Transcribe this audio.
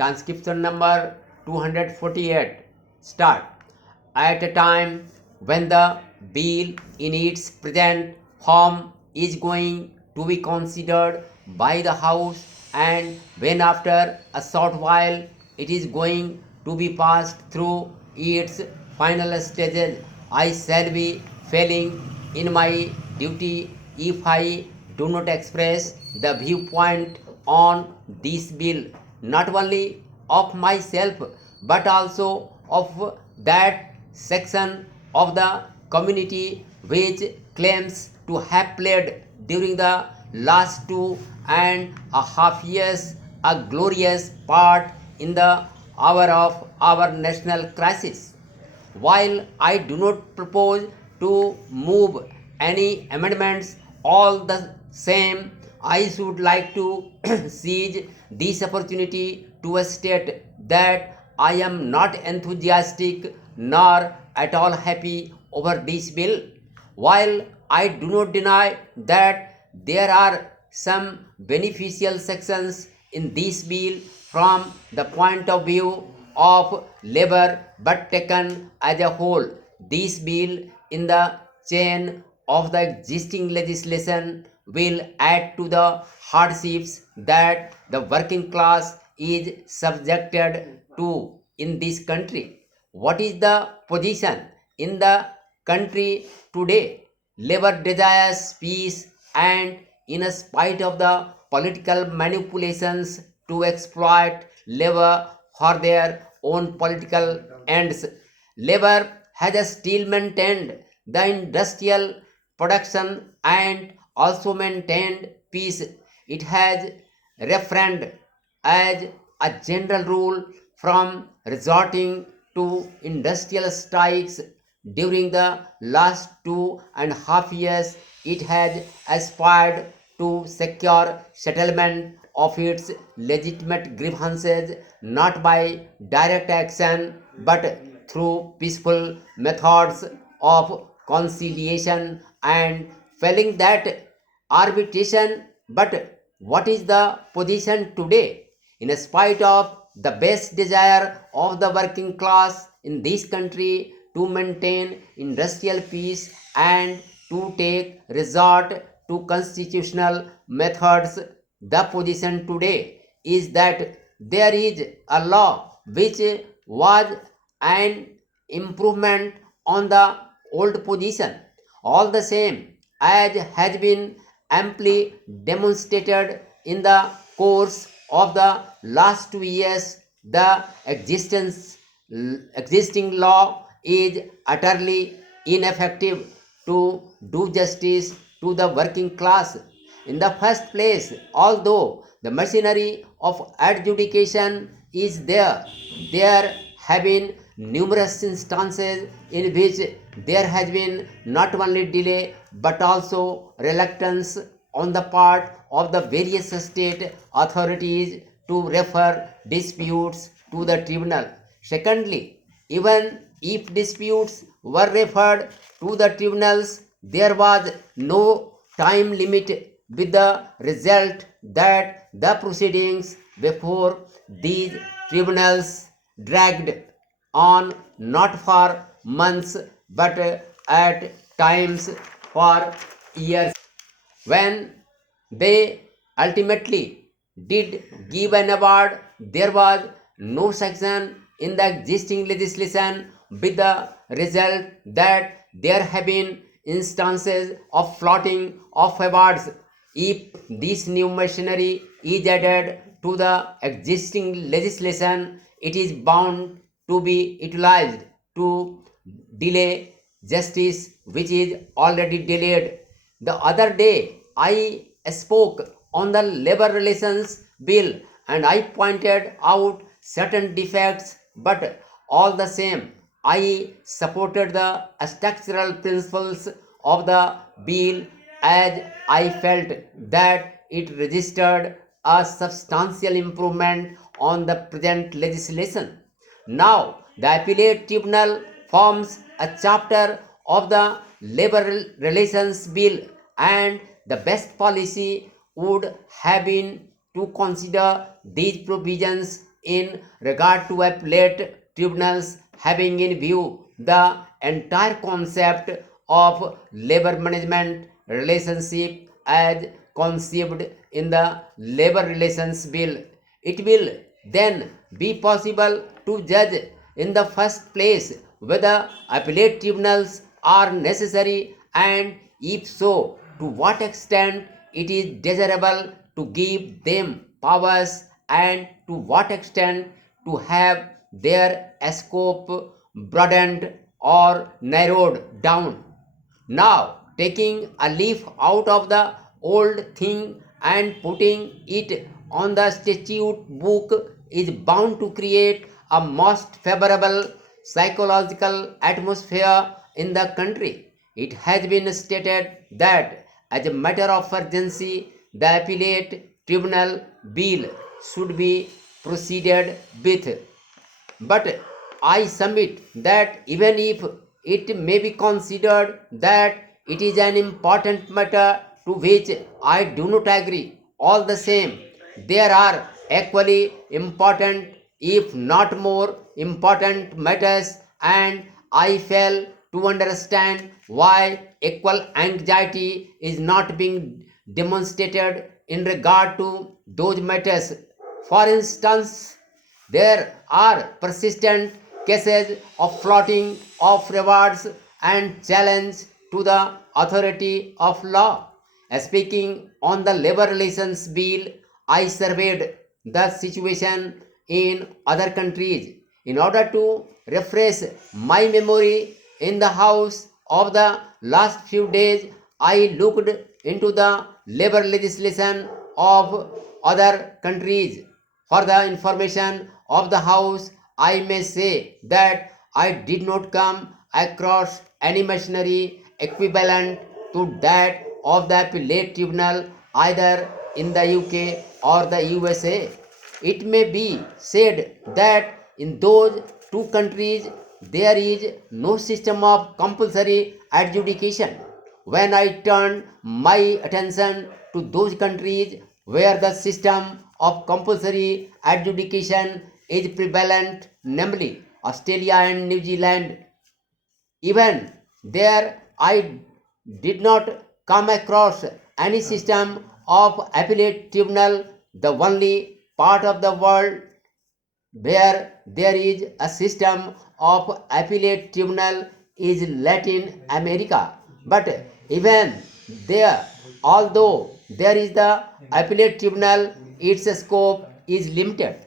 transcription number 248 start. At a time when the bill in its present form is going to be considered by the House, and when after a short while it is going to be passed through its final stages, I shall be failing in my duty if I do not express the viewpoint on this bill, not only of myself but also of that section of the community which claims to have played during the last 2.5 years a glorious part in the hour of our national crisis. While I do not propose to move any amendments, all the same, I should like to seize this opportunity to state that I am not enthusiastic nor at all happy over this bill. While I do not deny that there are some beneficial sections in this bill from the point of view of labor, but taken as a whole, this bill in the chain of the existing legislation will add to the hardships that the working class is subjected to in this country. What is the position in the country today? Labor desires peace, and in spite of the political manipulations to exploit labor for their own political ends, labor has still maintained the industrial production and also maintained peace. It has refrained as a general rule from resorting to industrial strikes. During the last 2.5 years, it has aspired to secure settlement of its legitimate grievances not by direct action but through peaceful methods of conciliation and failing that arbitration. But what is the position today? In spite of the best desire of the working class in this country to maintain industrial peace and to take resort to constitutional methods, the position today is that there is a law which was an improvement on the old position. All the same, as has been amply demonstrated in the course of the last 2 years, the existing law is utterly ineffective to do justice to the working class. In the first place, although the machinery of adjudication is there, there have been numerous instances in which there has been not only delay but also reluctance on the part of the various state authorities to refer disputes to the tribunal. Secondly, even if disputes were referred to the tribunals, there was no time limit, with the result that the proceedings before these tribunals dragged on not for months but at times for years. When they ultimately did give an award, there was no section in the existing legislation, with the result that there have been instances of flouting of awards. If this new machinery is added to the existing legislation, it is bound to be utilized to delay justice which is already delayed. The other day, I spoke on the labor relations bill and I pointed out certain defects, but all the same, I supported the structural principles of the bill as I felt that it registered a substantial improvement on the present legislation. Now, the appellate tribunal forms a chapter of the labor relations bill, and the best policy would have been to consider these provisions in regard to appellate tribunals, having in view the entire concept of labor management relationship as conceived in the Labor Relations Bill. It will then be possible to judge in the first place whether appellate tribunals are necessary, and if so, to what extent it is desirable to give them powers, and to what extent to have their scope broadened or narrowed down. Now, taking a leaf out of the old thing and putting it on the statute book is bound to create a most favorable psychological atmosphere in the country. It has been stated that, as a matter of urgency, the appellate tribunal bill should be proceeded with. But I submit that even if it may be considered that it is an important matter to which I do not agree, all the same, there are equally important, if not more important matters, and I fail to understand why equal anxiety is not being demonstrated in regard to those matters. For instance, there are persistent cases of flouting of rewards and challenge to the authority of law. Speaking on the Labor Relations Bill, I surveyed the situation in other countries in order to refresh my memory. In the House of the last few days, I looked into the labor legislation of other countries. For the information of the House, I may say that I did not come across any machinery equivalent to that of the appellate tribunal either in the UK or the USA. It may be said that in those two countries there is no system of compulsory adjudication. When I turn my attention to those countries where the system of compulsory adjudication is prevalent, namely Australia and New Zealand, even there I did not come across any system of appellate tribunal. The only part of the world where there is a system of appellate tribunal is Latin America. But even there, although there is the appellate tribunal, its scope is limited.